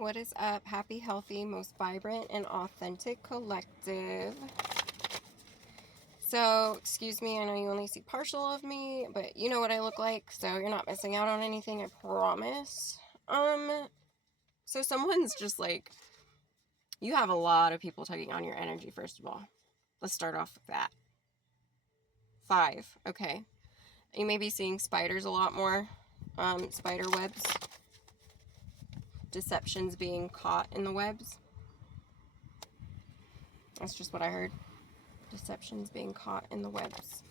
What is up? Happy, healthy, most vibrant, and authentic collective. So, excuse me, I know you only see partial of me, but you know what I look like, so you're not missing out on anything, I promise. So someone's just like, you have a lot of people tugging on your energy, first of all. Let's start off with that. 5, okay. You may be seeing spiders a lot more, spider webs. Deceptions being caught in the webs. That's just what I heard. Deceptions being caught in the webs.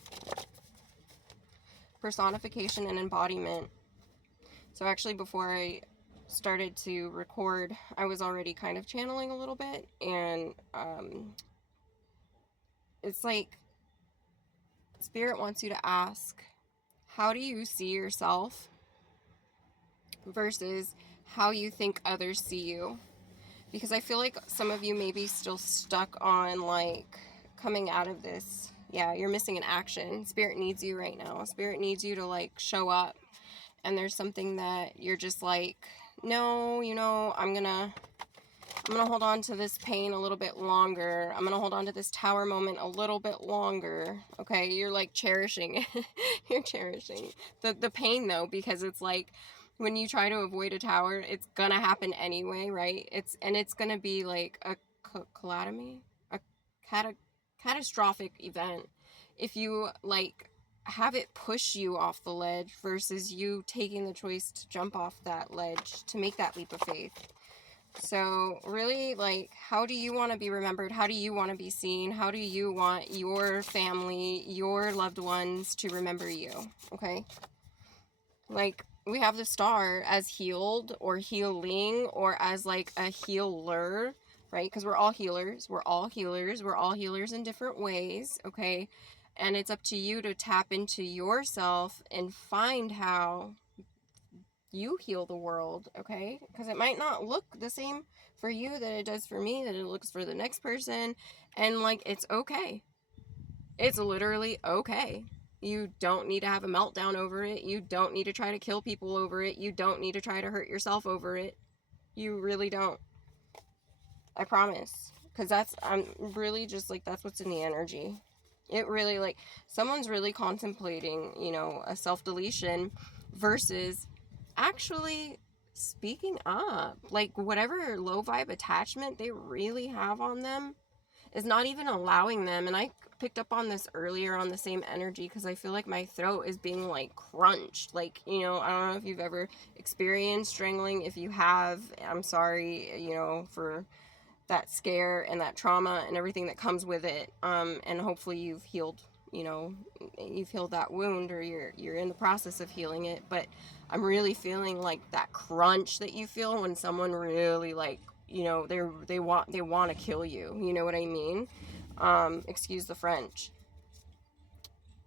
Personification and embodiment. So actually before I started to record, I was already kind of channeling a little bit, and it's like Spirit wants you to ask, how do you see yourself versus how you think others see you? Because I feel like some of you may be still stuck on like coming out of this. Yeah, you're missing an action. Spirit needs you right now. Spirit needs you to like show up. And there's something that you're just like, no, you know, I'm gonna hold on to this pain a little bit longer. I'm gonna hold on to this tower moment a little bit longer. Okay, you're like cherishing you're cherishing the pain though, because it's like when you try to avoid a tower, it's gonna happen anyway, right? It's gonna be like a calamity, a catastrophic event if you like have it push you off the ledge versus you taking the choice to jump off that ledge, to make that leap of faith. So really, like, how do you want to be remembered? How do you want to be seen? How do you want your family, your loved ones to remember you? Okay? Like, we have the star as healed or healing or as like a healer, right? Because we're all healers. We're all healers. We're all healers in different ways, okay? And it's up to you to tap into yourself and find how you heal the world, okay? Because it might not look the same for you that it does for me, that it looks for the next person. And like, it's okay. It's literally okay. You don't need to have a meltdown over it. You don't need to try to kill people over it. You don't need to try to hurt yourself over it. You really don't. I promise. Because I'm really just like, that's what's in the energy. It really, like, someone's really contemplating, you know, a self-deletion versus actually speaking up. Like, whatever low vibe attachment they really have on them is not even allowing them. And I picked up on this earlier on the same energy because I feel like my throat is being like crunched. Like, you know, I don't know if you've ever experienced strangling. If you have, I'm sorry, you know, for that scare and that trauma and everything that comes with it. And hopefully you've healed, you know, you've healed that wound, or you're in the process of healing it. But I'm really feeling like that crunch that you feel when someone really, like, you know, they want to kill you. You know what I mean? Excuse the French.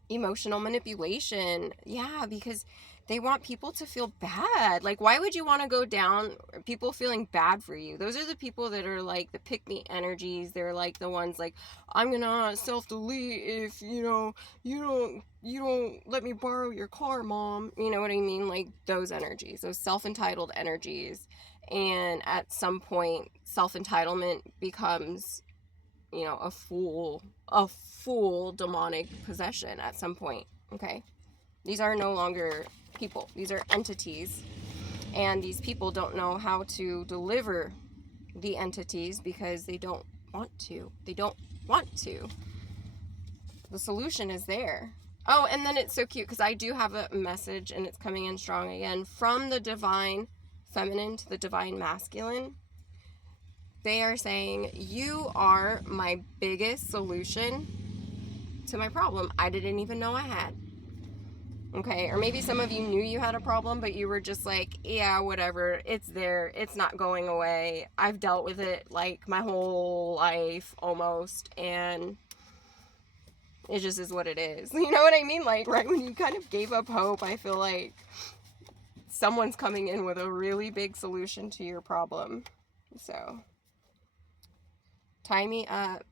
Emotional manipulation. Yeah, because they want people to feel bad. Like, why would you want to go down people feeling bad for you? Those are the people that are like the pick me energies. They're like the ones like, I'm gonna self delete if you know you don't let me borrow your car, mom. You know what I mean? Like those energies, those self entitled energies. And at some point, self entitlement becomes, you know, a full demonic possession at some point. Okay, these are no longer people, these are entities, and these people don't know how to deliver the entities because they don't want to. The solution is there. Oh, and then it's so cute because I do have a message, and it's coming in strong again, from the divine feminine to the divine masculine. They are saying, you are my biggest solution to my problem I didn't even know I had. Okay, or maybe some of you knew you had a problem, but you were just like, yeah, whatever, it's there, it's not going away. I've dealt with it like my whole life almost, and it just is what it is. You know what I mean? Like, right when you kind of gave up hope, I feel like someone's coming in with a really big solution to your problem. So, tie me up.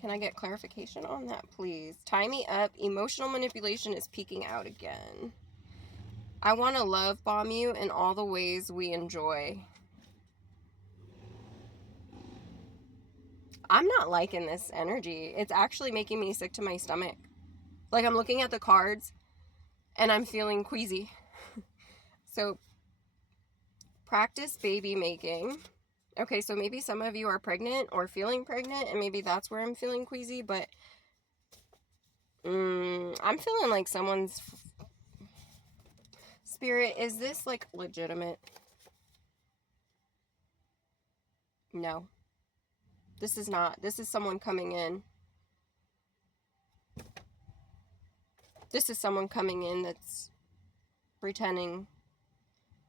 Can I get clarification on that, please? Tie me up. Emotional manipulation is peeking out again. I want to love bomb you in all the ways we enjoy. I'm not liking this energy. It's actually making me sick to my stomach. Like, I'm looking at the cards and I'm feeling queasy. So, practice baby making. Okay, so maybe some of you are pregnant or feeling pregnant, and maybe that's where I'm feeling queasy, but I'm feeling like someone's spirit. Is this like legitimate? No. This is not. This is someone coming in. This is someone coming in that's pretending.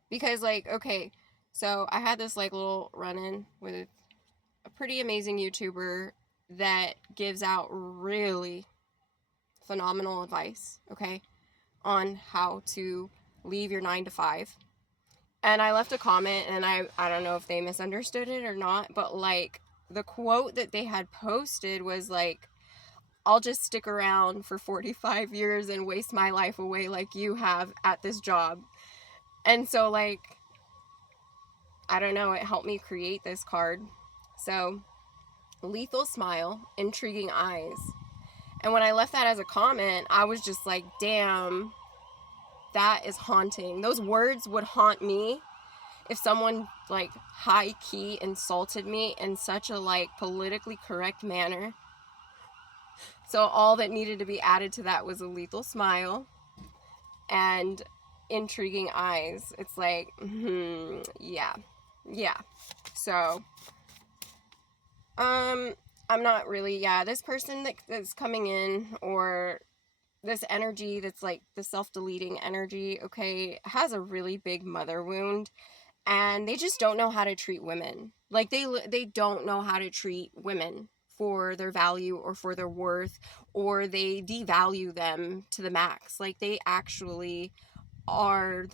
Because, like, okay, so I had this, like, little run-in with a pretty amazing YouTuber that gives out really phenomenal advice, okay, on how to leave your 9 to 5. And I left a comment, and I don't know if they misunderstood it or not, but, like, the quote that they had posted was, like, I'll just stick around for 45 years and waste my life away like you have at this job. And so, like, I don't know, it helped me create this card. So, lethal smile, intriguing eyes. And when I left that as a comment, I was just like, damn, that is haunting. Those words would haunt me if someone, like, high key insulted me in such a, like, politically correct manner. So all that needed to be added to that was a lethal smile and intriguing eyes. It's like, yeah. So, I'm not really, this person that's coming in, or this energy that's like the self-deleting energy, okay, has a really big mother wound, and they just don't know how to treat women. Like, they don't know how to treat women for their value or for their worth, or they devalue them to the max. Like, they actually are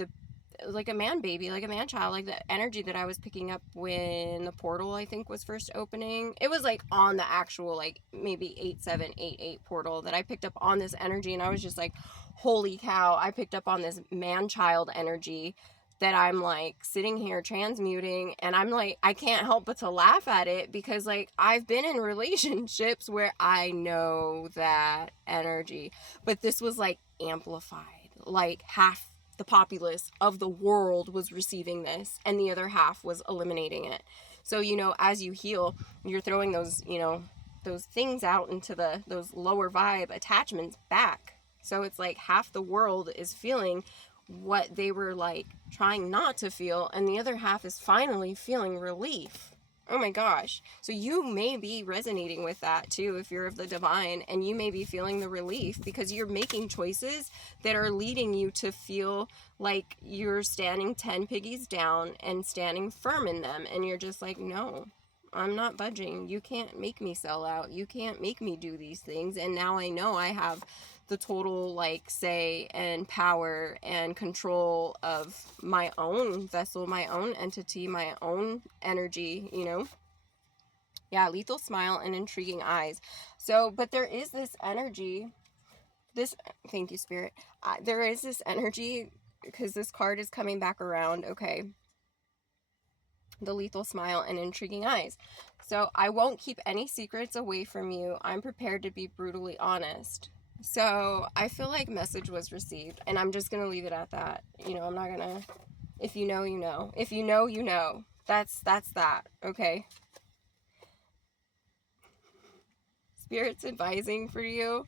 like a man baby, like a man child, like the energy that I was picking up when the portal, I think, was first opening. It was like on the actual, like, maybe 8788 portal that I picked up on this energy, and I was just like, holy cow, I picked up on this man child energy that I'm like sitting here transmuting, and I'm like, I can't help but to laugh at it, because, like, I've been in relationships where I know that energy, but this was like amplified, like half the populace of the world was receiving this, and the other half was eliminating it. So, you know, as you heal, you're throwing those, you know, those things out into those lower vibe attachments back. So it's like half the world is feeling what they were, like, trying not to feel, and the other half is finally feeling relief. Oh my gosh. So you may be resonating with that too if you're of the divine, and you may be feeling the relief because you're making choices that are leading you to feel like you're standing 10 piggies down and standing firm in them, and you're just like, no, I'm not budging. You can't make me sell out. You can't make me do these things. And now I know I have the total, like, say and power and control of my own vessel, my own entity, my own energy, you know? Yeah, lethal smile and intriguing eyes. So, but there is this energy, thank you, Spirit. There is this energy, because this card is coming back around, okay? The lethal smile and intriguing eyes. So, I won't keep any secrets away from you. I'm prepared to be brutally honest. So, I feel like message was received, and I'm just going to leave it at that. You know, I'm not going to, if you know, you know. If you know, you know. That's that, okay? Spirit's advising for you.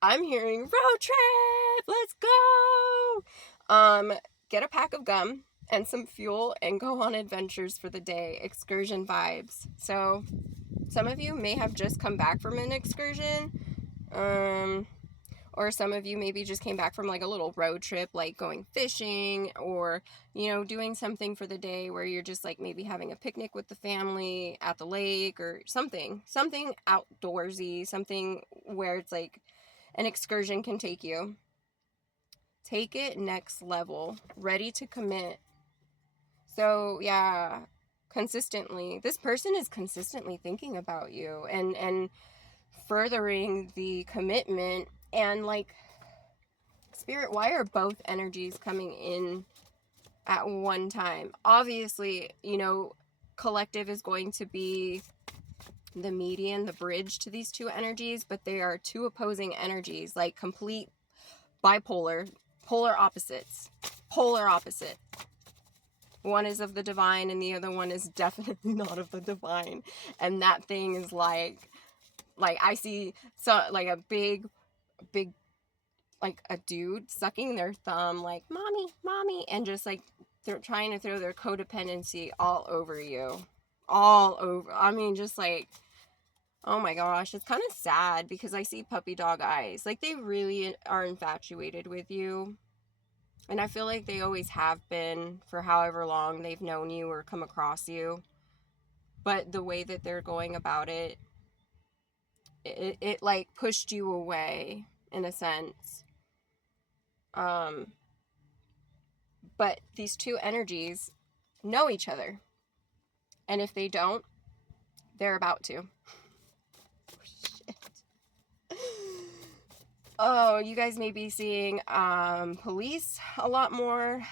I'm hearing road trip, let's go. Get a pack of gum and some fuel and go on adventures for the day. Excursion vibes. So, some of you may have just come back from an excursion. Or some of you maybe just came back from, like, a little road trip, like going fishing, or, you know, doing something for the day where you're just, like, maybe having a picnic with the family at the lake, or something outdoorsy, something where it's like an excursion can take you. Take it next level, ready to commit. So, yeah, consistently, this person is consistently thinking about you and furthering the commitment. And, like, Spirit, why are both energies coming in at one time? Obviously, you know, collective is going to be the median, the bridge to these two energies, but they are two opposing energies, like complete bipolar, polar opposites, polar opposite. One is of the divine and the other one is definitely not of the divine. And that thing is like I see like a big, like a dude sucking their thumb, like, mommy, mommy, and just like they're trying to throw their codependency all over you. All over. I mean, just like, oh my gosh, it's kind of sad because I see puppy dog eyes. Like, they really are infatuated with you. And I feel like they always have been for however long they've known you or come across you. But the way that they're going about it, it like pushed you away in a sense. But these two energies know each other. And if they don't, they're about to. Oh, you guys may be seeing police a lot more,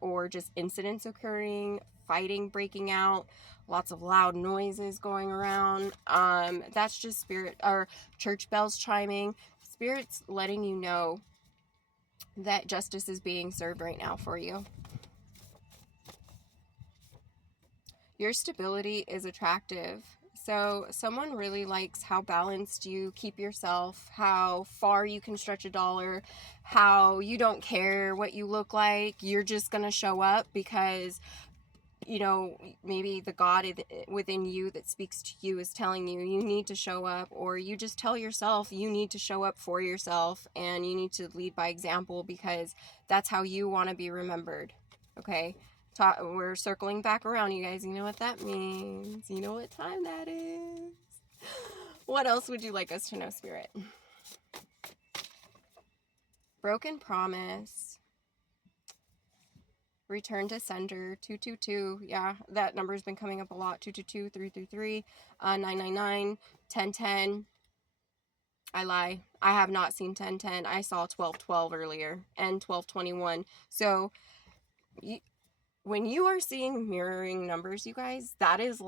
or just incidents occurring, fighting breaking out, lots of loud noises going around. That's just spirit or church bells chiming. Spirit's letting you know that justice is being served right now for you. Your stability is attractive. So someone really likes how balanced you keep yourself, how far you can stretch a dollar, how you don't care what you look like. You're just going to show up because, you know, maybe the God within you that speaks to you is telling you you need to show up, or you just tell yourself you need to show up for yourself and you need to lead by example because that's how you want to be remembered. Okay? We're circling back around, you guys. You know what that means. You know what time that is. What else would you like us to know, Spirit? Broken promise. Return to sender. 222. Yeah, that number's been coming up a lot. 222, 333, 999, 1010. I lie. I have not seen 1010. I saw 1212 earlier and 1221. So, when you are seeing mirroring numbers, you guys, that is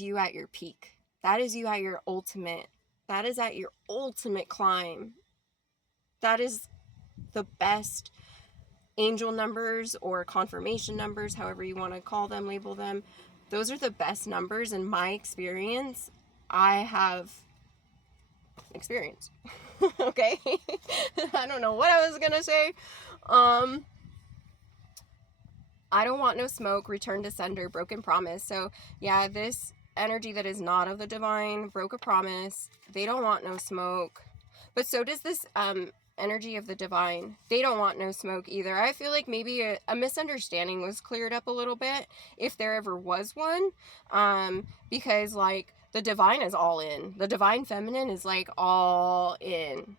you at your peak. That is you at your ultimate. That is at your ultimate climb. That is the best angel numbers or confirmation numbers, however you want to call them, label them. Those are the best numbers in my experience. I have experienced. Okay? I don't know what I was going to say. I don't want no smoke, return to sender, broken promise. So yeah, this energy that is not of the divine broke a promise. They don't want no smoke. But so does this energy of the divine. They don't want no smoke either. I feel like maybe a misunderstanding was cleared up a little bit, if there ever was one. Because like the divine is all in. The divine feminine is like all in.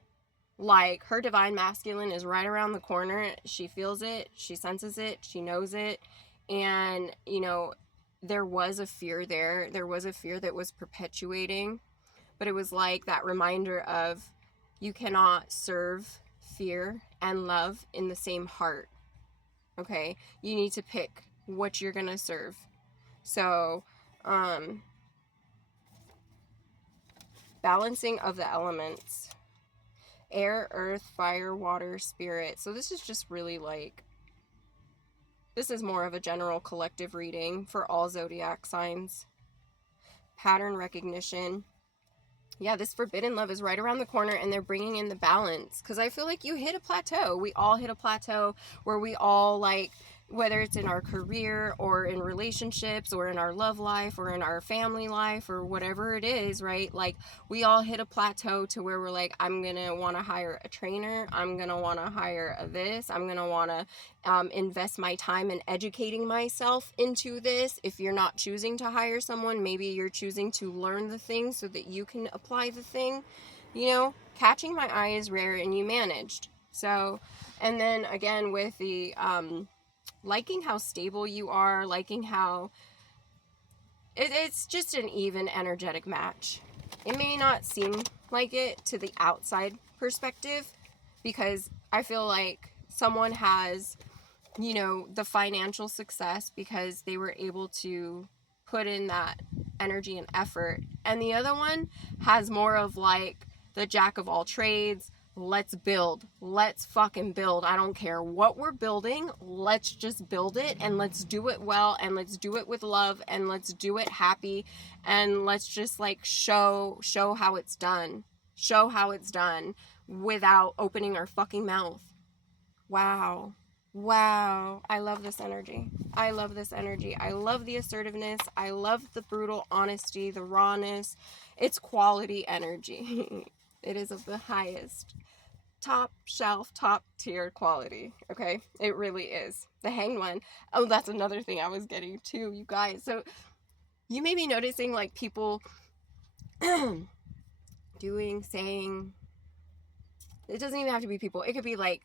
Like, her divine masculine is right around the corner. She feels it, she senses it, she knows it. And, you know, there was a fear there. There was a fear that was perpetuating. But it was like that reminder of you cannot serve fear and love in the same heart. Okay? You need to pick what you're going to serve. So, balancing of the elements. Air, earth, fire, water, spirit. So this is just really like, this is more of a general collective reading for all zodiac signs. Pattern recognition. Yeah, this forbidden love is right around the corner and they're bringing in the balance. Because I feel like you hit a plateau. We all hit a plateau where we all like, whether it's in our career or in relationships or in our love life or in our family life or whatever it is, right? Like, we all hit a plateau to where we're like, I'm going to want to hire a trainer. I'm going to want to hire this. I'm going to want to invest my time in educating myself into this. If you're not choosing to hire someone, maybe you're choosing to learn the thing so that you can apply the thing. You know, catching my eye is rare and you managed. So, and then again with the liking how stable you are, liking how it's just an even energetic match. It may not seem like it to the outside perspective, because I feel like someone has, you know, the financial success because they were able to put in that energy and effort. And the other one has more of like the jack of all trades. Let's build. Let's fucking build. I don't care what we're building. Let's just build it, and let's do it well, and let's do it with love, and let's do it happy, and let's just like show how it's done. Show how it's done without opening our fucking mouth. Wow. Wow. I love this energy. I love this energy. I love the assertiveness. I love the brutal honesty, the rawness. It's quality energy. It is of the highest, top shelf, top tier quality. Okay? It really is. The Hanged One. Oh, that's another thing I was getting to, you guys. So you may be noticing like people doing, saying, it doesn't even have to be people. It could be like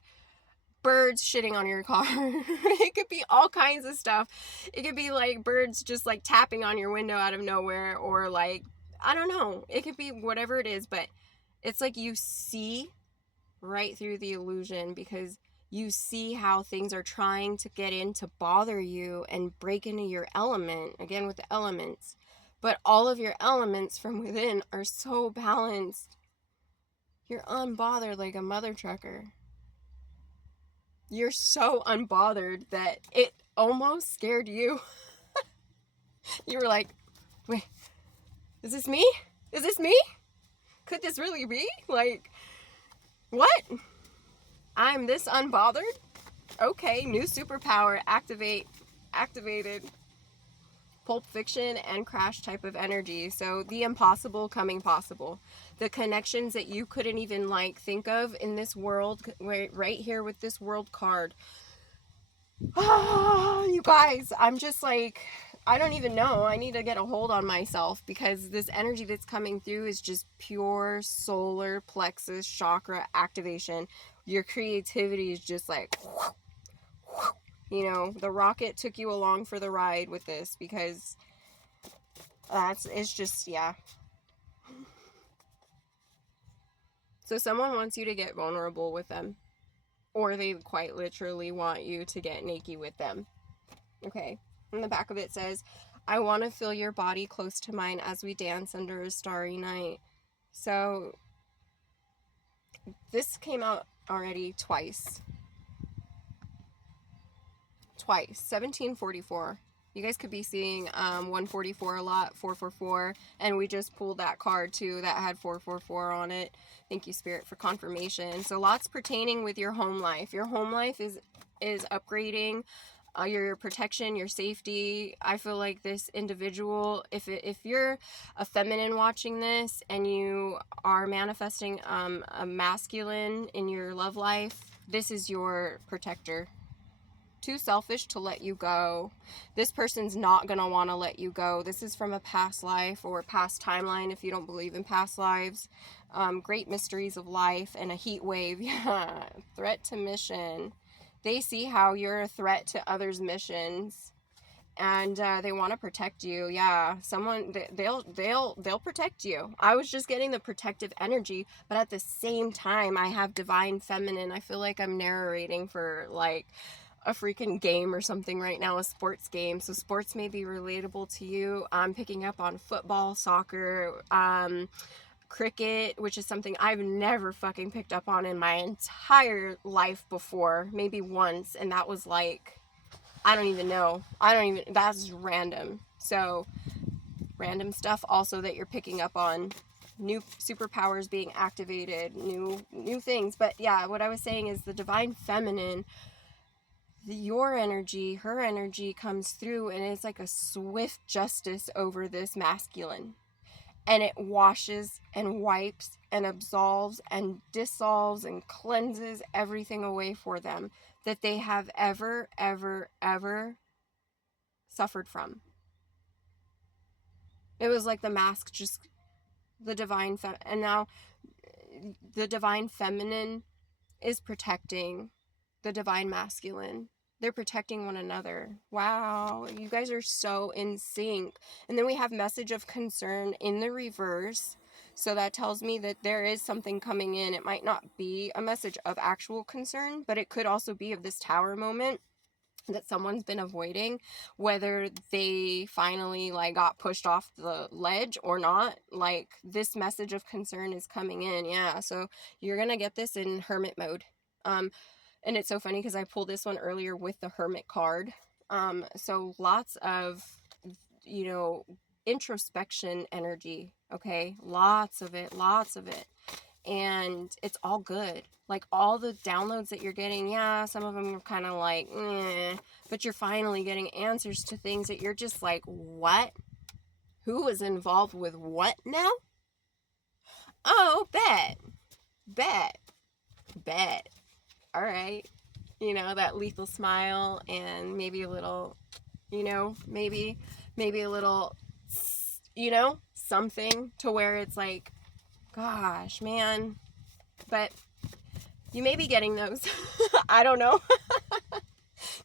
birds shitting on your car. It could be all kinds of stuff. It could be like birds just like tapping on your window out of nowhere, or like, I don't know. It could be whatever it is, but it's like you see right through the illusion, because you see how things are trying to get in to bother you and break into your element, again with the elements. But all of your elements from within are so balanced. You're unbothered like a mother trucker. You're so unbothered that it almost scared you. You were like, wait, is this me? Is this me? Could this really be? Like, what? I'm this unbothered? Okay, new superpower activated. Pulp Fiction and Crash type of energy. So the impossible coming possible. The connections that you couldn't even like think of in this world, right here with this world card. Oh, you guys, I'm just like, I don't even know. I need to get a hold on myself, because this energy that's coming through is just pure solar plexus chakra activation. Your creativity is just like, you know, the rocket took you along for the ride with this, because it's just, yeah. So someone wants you to get vulnerable with them, or they quite literally want you to get naked with them. Okay. In the back of it says, I want to feel your body close to mine as we dance under a starry night. So this came out already twice. 1744. You guys could be seeing 144 a lot, 444, and we just pulled that card too that had 444 on it. Thank you, Spirit, for confirmation. So lots pertaining with your home life. Your home life is upgrading. Your protection, your safety. I feel like this individual, if you're a feminine watching this and you are manifesting a masculine in your love life, this is your protector. Too selfish to let you go. This person's not going to want to let you go. This is from a past life or past timeline if you don't believe in past lives. Great mysteries of life and a heat wave. Yeah. Threat to mission. They see how you're a threat to others' missions, and they want to protect you. Yeah, someone, they'll protect you. I was just getting the protective energy, but at the same time I have divine feminine. I feel like I'm narrating for like a freaking game or something right now, a sports game. So sports may be relatable to you. I'm picking up on football, soccer, cricket, which is something I've never fucking picked up on in my entire life before. Maybe once, and that was like, I don't even know. That's random. So random stuff also that you're picking up on. New superpowers being activated, new things. But yeah, what I was saying is the divine feminine, your energy, her energy comes through, and it's like a swift justice over this masculine. And it washes and wipes and absolves and dissolves and cleanses everything away for them that they have ever suffered from. It was like the mask, just the divine and now the divine feminine is protecting the divine masculine. They're protecting one another. Wow, you guys are so in sync. And then we have message of concern in the reverse. So that tells me that there is something coming in. It might not be a message of actual concern, but it could also be of this tower moment. that someone's been avoiding, whether they finally like got pushed off the ledge or not. Like, this message of concern is coming in. Yeah, so you're gonna get this in hermit mode. And it's so funny because I pulled this one earlier with the hermit card. So lots of, you know, introspection energy. Okay, lots of it, and it's all good. Like, all the downloads that you're getting, yeah, some of them are kind of like, but you're finally getting answers to things that you're just like, what? Who was involved with what now? Oh, bet. All right. You know, that lethal smile, and maybe a little, you know, maybe a little, you know, something to where it's like, gosh, man. But you may be getting those. I don't know.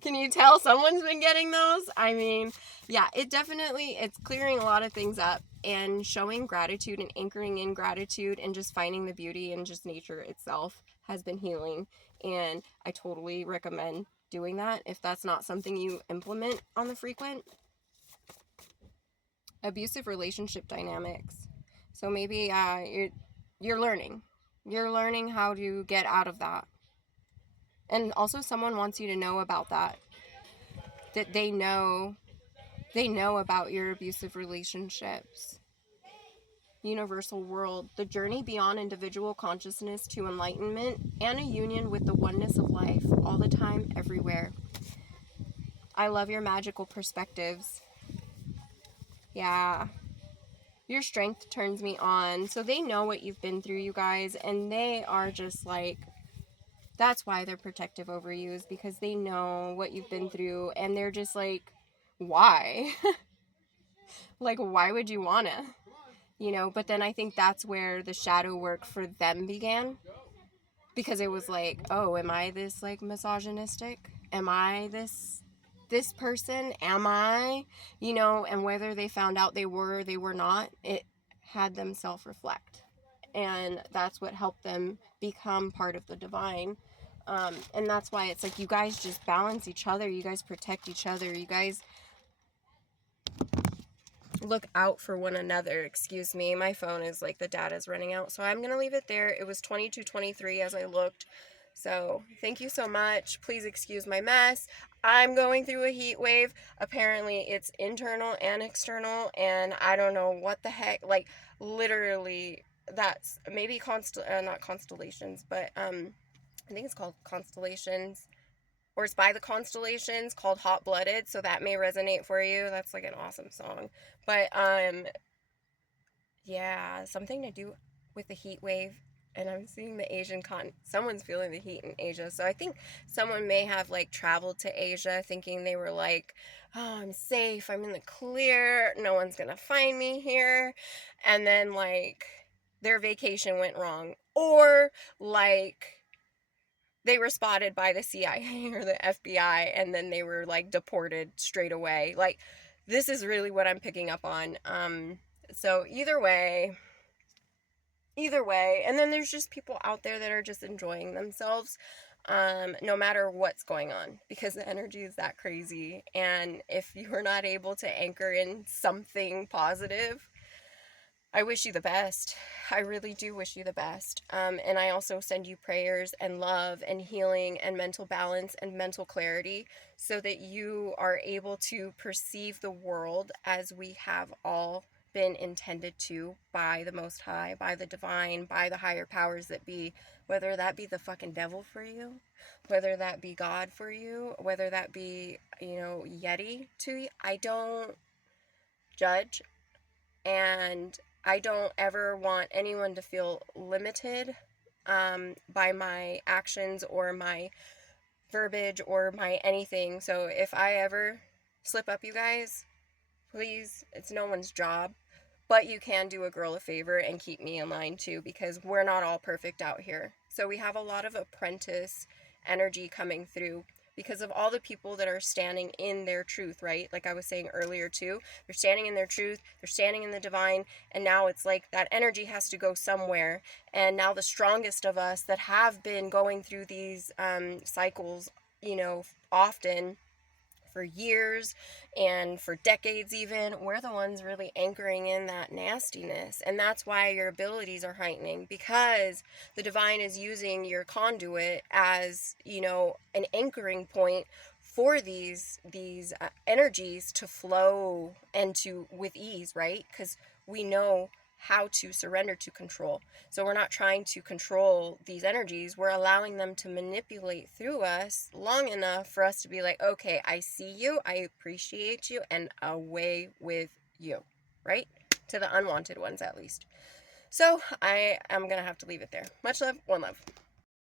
Can you tell someone's been getting those? I mean, yeah, it's clearing a lot of things up, and showing gratitude and anchoring in gratitude and just finding the beauty in just nature itself has been healing. And I totally recommend doing that if that's not something you implement on the frequent. Abusive relationship dynamics. So maybe you're learning. You're learning how to get out of that. And also, someone wants you to know about that. That they know about your abusive relationships. Universal world, the journey beyond individual consciousness to enlightenment and a union with the oneness of life, all the time, everywhere. I love your magical perspectives. Yeah. Your strength turns me on. So they know what you've been through, you guys, and they are just like, that's why they're protective over you, is because they know what you've been through, and they're just like, why? Like, why would you wanna? You know, but then I think that's where the shadow work for them began, because it was like, oh, am I this like misogynistic? Am I this person? Am I? You know, and whether they found out they were not, it had them self-reflect. And that's what helped them become part of the divine. And that's why it's like, you guys just balance each other. You guys protect each other. You guys look out for one another. Excuse me, my phone is like, the data's running out, so I'm gonna leave it there. It was 22:23 as I looked. So thank you so much. Please excuse my mess. I'm going through a heat wave. Apparently it's internal and external, and I don't know what the heck. Like, literally, that's maybe not constellations, but I think it's called Constellations, or it's by the Constellations, called Hot Blooded, so that may resonate for you. That's like an awesome song. But yeah, something to do with the heat wave. And I'm seeing the Asian someone's feeling the heat in Asia. So I think someone may have like traveled to Asia thinking they were like, oh, I'm safe, I'm in the clear, no one's gonna find me here. And then like their vacation went wrong. Or like they were spotted by the CIA or the FBI, and then they were like deported straight away. Like, this is really what I'm picking up on. So either way, and then there's just people out there that are just enjoying themselves, no matter what's going on, because the energy is that crazy. And if you're not able to anchor in something positive, I wish you the best. I really do wish you the best. And I also send you prayers and love and healing and mental balance and mental clarity, so that you are able to perceive the world as we have all been intended to, by the Most High, by the divine, by the higher powers that be, whether that be the fucking devil for you, whether that be God for you, whether that be, you know, Yeti to you. I don't judge, and I don't ever want anyone to feel limited by my actions or my verbiage or my anything. So if I ever slip up, you guys, please, it's no one's job. But you can do a girl a favor and keep me in line too, because we're not all perfect out here. So we have a lot of apprentice energy coming through, because of all the people that are standing in their truth, right? Like I was saying earlier too, they're standing in their truth, they're standing in the divine, and now it's like that energy has to go somewhere. And now the strongest of us that have been going through these cycles, you know, often, for years and for decades even, we're the ones really anchoring in that nastiness. And that's why your abilities are heightening, because the divine is using your conduit as, you know, an anchoring point for these energies to flow and to with ease, right? Because we know how to surrender to control. So we're not trying to control these energies. We're allowing them to manipulate through us long enough for us to be like, okay, I see you, I appreciate you, and away with you, right? To the unwanted ones, at least. So I am going to have to leave it there. Much love, one love.